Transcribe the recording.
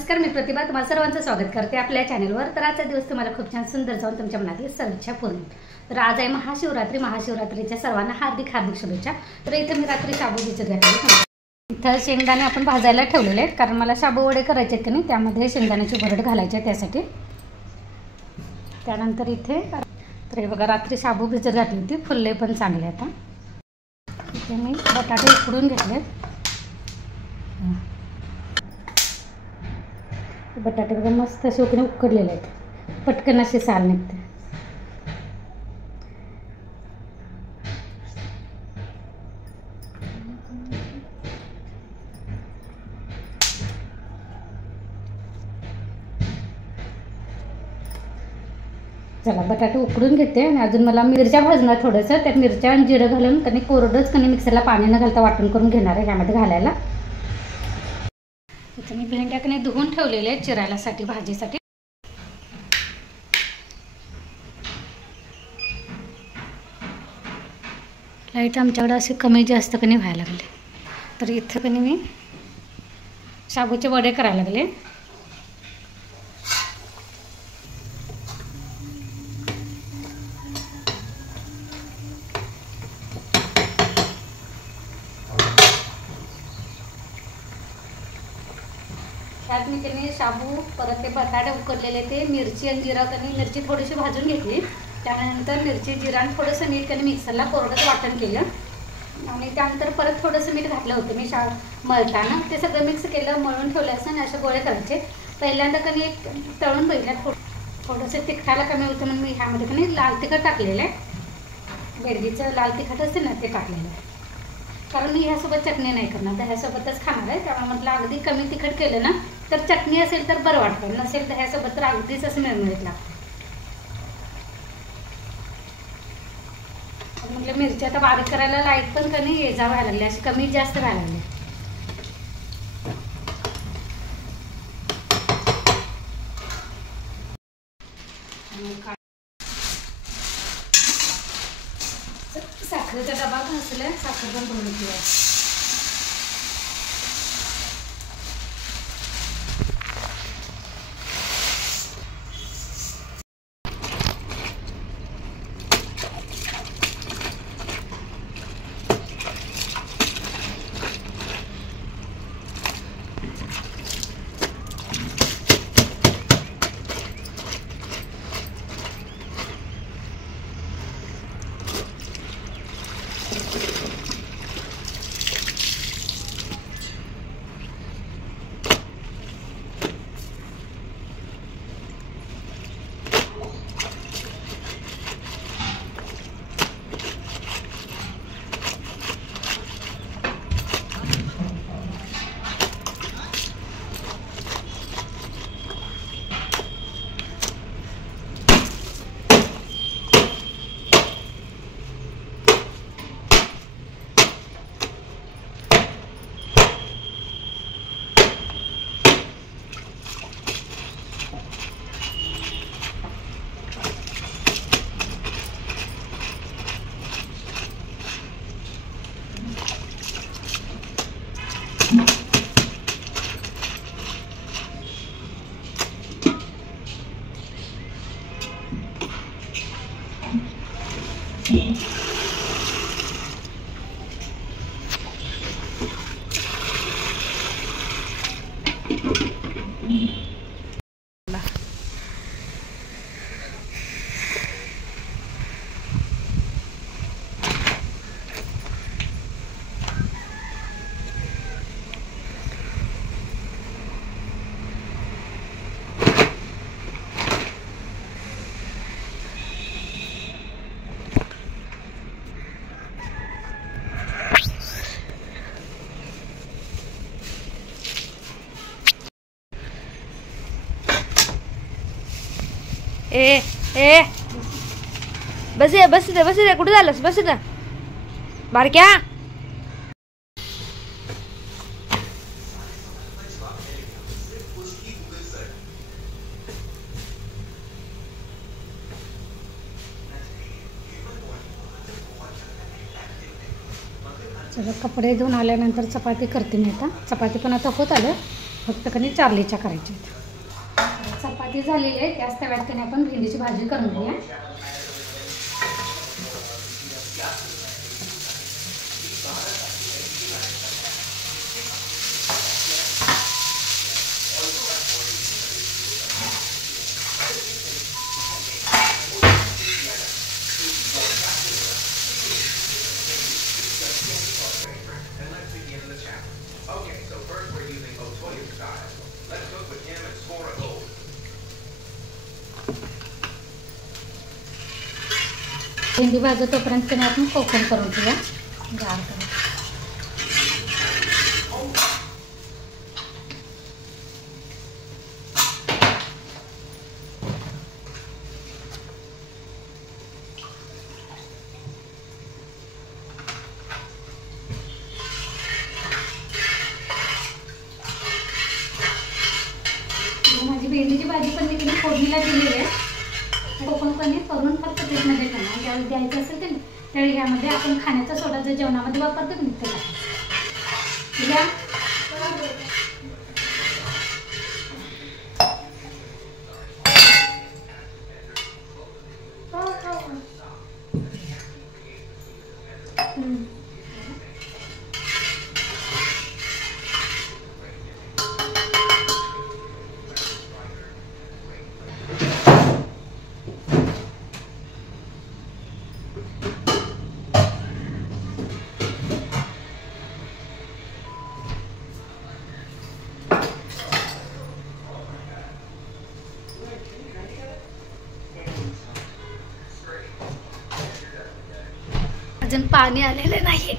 नमस्कार, मी प्रतिभा तुम्हाला सर्वांचं स्वागत करते आपल्या चॅनलवर। तर आजचा दिवस तुम्हाला खूप छान सुंदर जाऊन तुमच्या मनातली सर्व इच्छा पूर्ण। तर आज आहे महाशिवरात्रीच्या सर्वांना हार्दिक शुभेच्छा। तर इथे मी रात्री शाबू भिजत घातले। इथं शेंगदाणे आपण भाजायला ठेवलेले आहेत, कारण मला शाबू वडे करायचे आहेत की नाही, त्यामध्ये शेंगदाण्याची भरड घालायची आहे त्यासाठी। त्यानंतर इथे तर हे बघा, रात्री शाबू भिजत घातली होती, फुलले पण चांगले। आता इथे मी बटाटे उकडून घेतलेत। बटाटे बघा मस्त असे उकडलेले आहेत, पटकन असे साल निघते। चला बटाटे उकडून घेते आणि अजून मला मिरच्या भाजणार थोडंसं। त्यात मिरच्या आणि जिरं घालून कणी कोरडच कणी मिक्सरला पाणी न घालता वाटण करून घेणार आहे यामध्ये घालायला। इथे मी भेंड्या कणी धुवून ठेवलेले आहेत चिरायलासाठी भाजीसाठी। लाईट आमच्याकडे असे कमी जास्त कणी व्हायला लागले, तर इथं कणी मी शाबूचे वडे करायला लागले। त्यात मी त्याने शाबू परत ते बटाटे उकडलेले ते मिरची आणि जिरा कणी मिरची थोडीशी भाजून घेतली। त्यानंतर मिरची जिरा आणि थोडंसं मीठ कणी मिक्सरला कोरडं वाटण केलं आणि त्यानंतर परत थोडंसं मीठ घातलं होतं मी मळताना। ते सगळं मिक्स केलं, मळून ठेवलं असं आणि असे गोळे करायचे। पहिल्यांदा कणी एक तळून बघितलं, थोडंसं तिखटाला कमी होतं म्हणून मी ह्यामध्ये कणी लाल तिखट टाकलेलं आहे। बेडगीचं लाल तिखट असते ना, ते टाकलेलं आहे, कारण मी ह्यासोबत चटणी नाही करणार, तर ह्यासोबतच खाणार आहे। त्यामुळे म्हटलं अगदी कमी तिखट केलं ना तर चटणी असेल तर बरं वाटतं, नसेल तर ह्यासोबत तर अगदीच असं मिळमिळत लागतं। म्हटलं मिरची आता बारीक करायला लाईट पण कमी ये जा व्हायला लागली, अशी कमी जास्त व्हायला लागली। साखरेचा डबा घासला, साखर पण भरून ठेवा। ए ए बस दे कुठे झालंस? बस इथं बारक्या। सगळं कपडे धुवून आल्यानंतर चपाती करते मी। आता चपाती पण आता होत आलं, फक्त कधी चार्लीच्या करायच्या आहेत. चपाती झालेली आहे, त्याच तव्यात कधी आपण भेंडीची भाजी करून घेऊया. भेंडी भाजू तोपर्यंत कधी आपण कोकम करून घेऊया. गार करून माझी भेंडीची भाजी पण मी तिने फोडणीला दिलेली आहे. कोकम कणी करून फक्त पीठमध्ये ठेवणार. ज्यावेळी द्यायचं असेल ते त्यावेळी ह्यामध्ये आपण खाण्याचा सोडा जो जेवणामध्ये वापरतो ना ते टाकायचं. अजून पाणी आलेलं नाही.